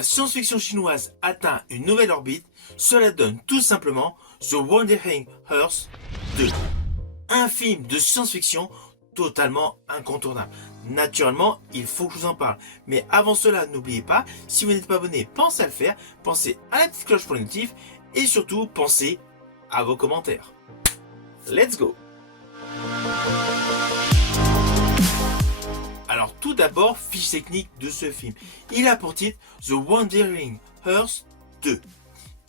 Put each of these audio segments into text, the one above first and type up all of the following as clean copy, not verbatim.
la science-fiction chinoise atteint une nouvelle orbite, cela donne tout simplement The Wandering Earth 2. Un film de science-fiction totalement incontournable. Naturellement, il faut que je vous en parle. Mais avant cela, n'oubliez pas, si vous n'êtes pas abonné, pensez à le faire, pensez à la petite cloche pour les notifs, et surtout, pensez à vos commentaires. Let's go! Alors tout d'abord, fiche technique de ce film. Il a pour titre The Wandering Earth 2.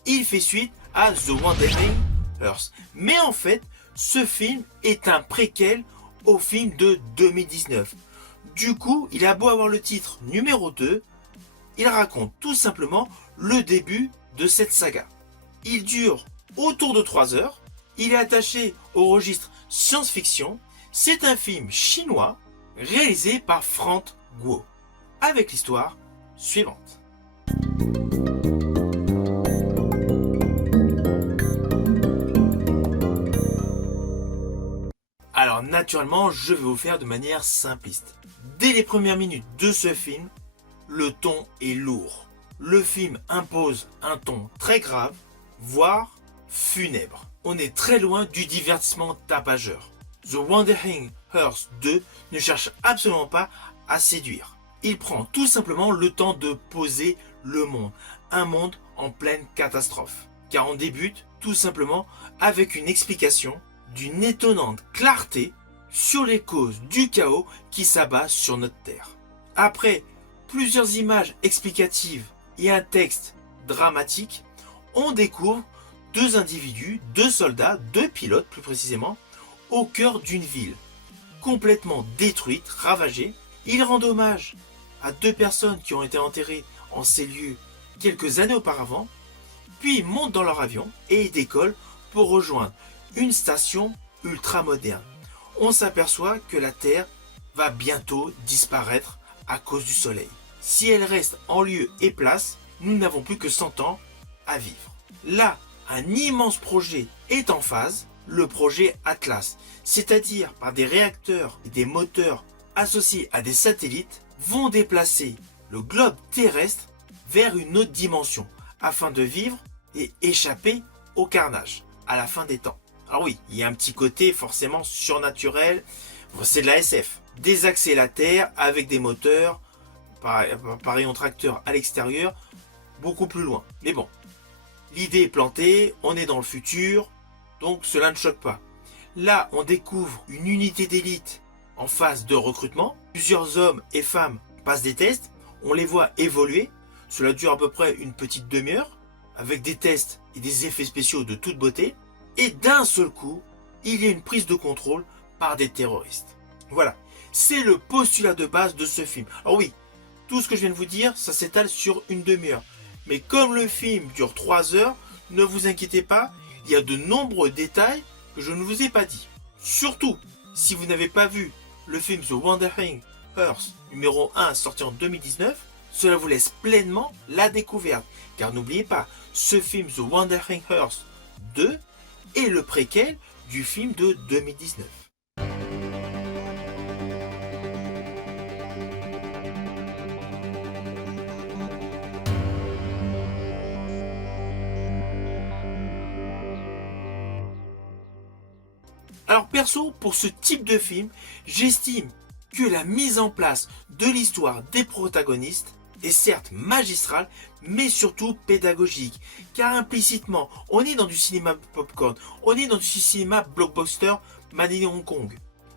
Il fait suite à The Wandering Earth. Mais en fait, ce film est un préquel au film de 2019. Du coup, il a beau avoir le titre numéro 2, il raconte tout simplement le début de cette saga. Il dure autour de 3 heures. Il est attaché au registre science-fiction. C'est un film chinois réalisé par Frank Guo, avec l'histoire suivante. Alors naturellement, je vais vous faire de manière simpliste. Dès les premières minutes de ce film, le ton est lourd. Le film impose un ton très grave, voire funèbre. On est très loin du divertissement tapageur. The Wandering Earth 2 ne cherche absolument pas à séduire. Il prend tout simplement le temps de poser le monde, un monde en pleine catastrophe. Car on débute tout simplement avec une explication d'une étonnante clarté sur les causes du chaos qui s'abat sur notre Terre. Après plusieurs images explicatives et un texte dramatique, on découvre deux individus, deux soldats, deux pilotes plus précisément, au cœur d'une ville, complètement détruite, ravagée. Ils rendent hommage à deux personnes qui ont été enterrées en ces lieux quelques années auparavant, puis ils montent dans leur avion et ils décollent pour rejoindre une station ultra moderne. On s'aperçoit que la Terre va bientôt disparaître à cause du Soleil. Si elle reste en lieu et place, nous n'avons plus que 100 ans à vivre. Là, un immense projet est en phase, le projet Atlas, c'est-à-dire par des réacteurs et des moteurs associés à des satellites, vont déplacer le globe terrestre vers une autre dimension afin de vivre et échapper au carnage à la fin des temps. Alors oui, il y a un petit côté forcément surnaturel, c'est de la SF. Désaxer la Terre avec des moteurs par rayon tracteur à l'extérieur, beaucoup plus loin. Mais bon, l'idée est plantée, on est dans le futur, donc cela ne choque pas. Là, on découvre une unité d'élite en phase de recrutement. Plusieurs hommes et femmes passent des tests, on les voit évoluer. Cela dure à peu près une petite demi-heure, avec des tests et des effets spéciaux de toute beauté. Et d'un seul coup, il y a une prise de contrôle par des terroristes. Voilà, c'est le postulat de base de ce film. Alors oui, tout ce que je viens de vous dire, ça s'étale sur une demi-heure. Mais comme le film dure 3 heures, ne vous inquiétez pas, il y a de nombreux détails que je ne vous ai pas dit. Surtout, si vous n'avez pas vu le film The Wandering Earth numéro 1 sorti en 2019, cela vous laisse pleinement la découverte. Car n'oubliez pas, ce film The Wandering Earth 2 est le préquel du film de 2019. Alors perso, pour ce type de film, j'estime que la mise en place de l'histoire des protagonistes est certes magistrale, mais surtout pédagogique. Car implicitement, on est dans du cinéma popcorn, on est dans du cinéma blockbuster made in Hong Kong.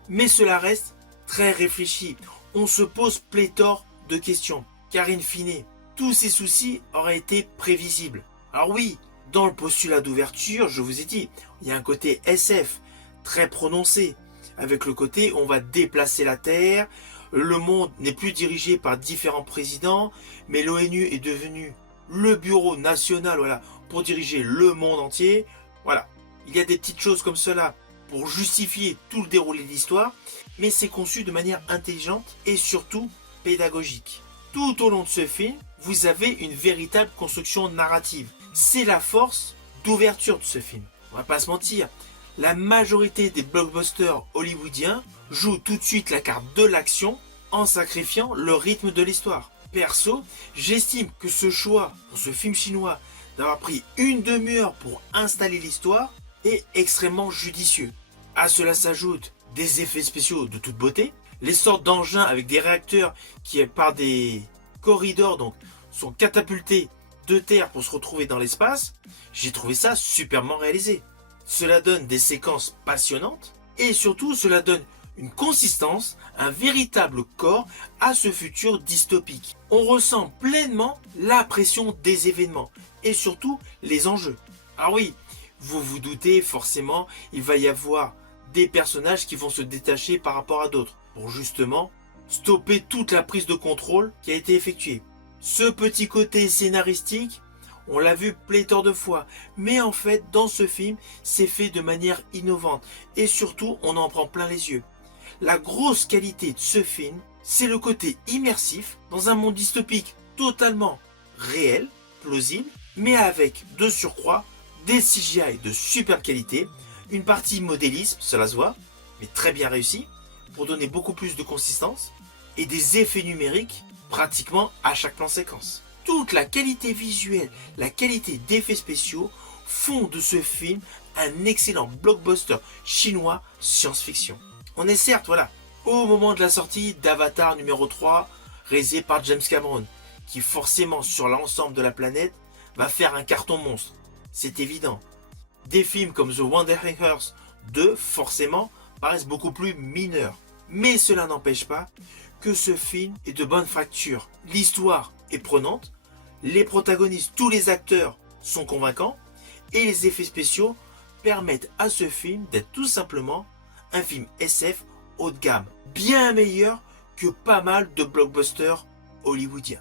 Mais cela reste très réfléchi. On se pose pléthore de questions. Car in fine, tous ces soucis auraient été prévisibles. Alors oui, dans le postulat d'ouverture, je vous ai dit, il y a un côté SF très prononcé, avec le côté on va déplacer la Terre, le monde n'est plus dirigé par différents présidents, mais l'ONU est devenu le bureau national, voilà, pour diriger le monde entier. Voilà, il y a des petites choses comme cela pour justifier tout le déroulé de l'histoire, mais c'est conçu de manière intelligente et surtout pédagogique. Tout au long de ce film, vous avez une véritable construction narrative. C'est la force d'ouverture de ce film. On va pas se mentir. La majorité des blockbusters hollywoodiens jouent tout de suite la carte de l'action en sacrifiant le rythme de l'histoire. Perso, j'estime que ce choix pour ce film chinois d'avoir pris une demi-heure pour installer l'histoire est extrêmement judicieux. À cela s'ajoutent des effets spéciaux de toute beauté, les sortes d'engins avec des réacteurs qui par des corridors donc sont catapultés de terre pour se retrouver dans l'espace. J'ai trouvé ça superbement réalisé. Cela donne des séquences passionnantes et surtout cela donne une consistance, un véritable corps à ce futur dystopique. On ressent pleinement la pression des événements et surtout les enjeux. Ah oui, vous vous doutez forcément, il va y avoir des personnages qui vont se détacher par rapport à d'autres pour justement stopper toute la prise de contrôle qui a été effectuée. Ce petit côté scénaristique, on l'a vu pléthore de fois, mais en fait dans ce film, c'est fait de manière innovante et surtout on en prend plein les yeux. La grosse qualité de ce film, c'est le côté immersif dans un monde dystopique totalement réel, plausible, mais avec de surcroît des CGI de super qualité, une partie modélisme, cela se voit, mais très bien réussi, pour donner beaucoup plus de consistance, et des effets numériques pratiquement à chaque plan séquence. Toute la qualité visuelle, la qualité d'effets spéciaux font de ce film un excellent blockbuster chinois science-fiction. On est certes, au moment de la sortie d'Avatar numéro 3, réalisé par James Cameron, qui forcément sur l'ensemble de la planète va faire un carton monstre. C'est évident. Des films comme The Wandering Earth 2, forcément, paraissent beaucoup plus mineurs. Mais cela n'empêche pas que ce film est de bonne facture. L'histoire est prenante, les protagonistes, tous les acteurs sont convaincants, et les effets spéciaux permettent à ce film d'être tout simplement un film SF haut de gamme, bien meilleur que pas mal de blockbusters hollywoodiens.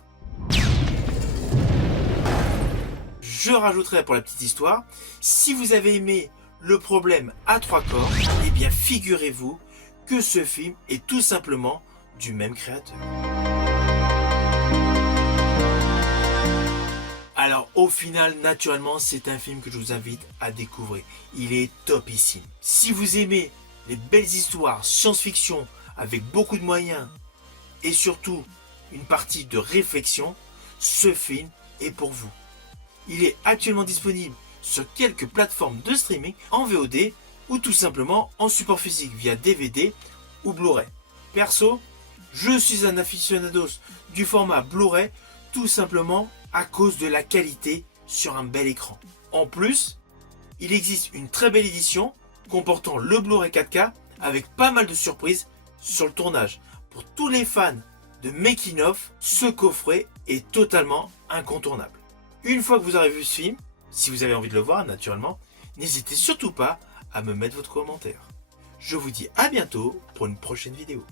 Je rajouterai pour la petite histoire, si vous avez aimé Le problème à trois corps, eh bien figurez-vous que ce film est tout simplement du même créateur. Alors au final, naturellement, c'est un film que je vous invite à découvrir. Il est topissime. Si vous aimez les belles histoires science-fiction avec beaucoup de moyens et surtout une partie de réflexion, ce film est pour vous. Il est actuellement disponible sur quelques plateformes de streaming en VOD ou tout simplement en support physique via DVD ou Blu-ray. Perso, je suis un aficionados du format Blu-ray tout simplement à cause de la qualité sur un bel écran. En plus, il existe une très belle édition comportant le Blu-ray 4K avec pas mal de surprises sur le tournage. Pour tous les fans de making of, ce coffret est totalement incontournable. Une fois que vous aurez vu ce film, si vous avez envie de le voir naturellement, n'hésitez surtout pas à me mettre votre commentaire. Je vous dis à bientôt pour une prochaine vidéo.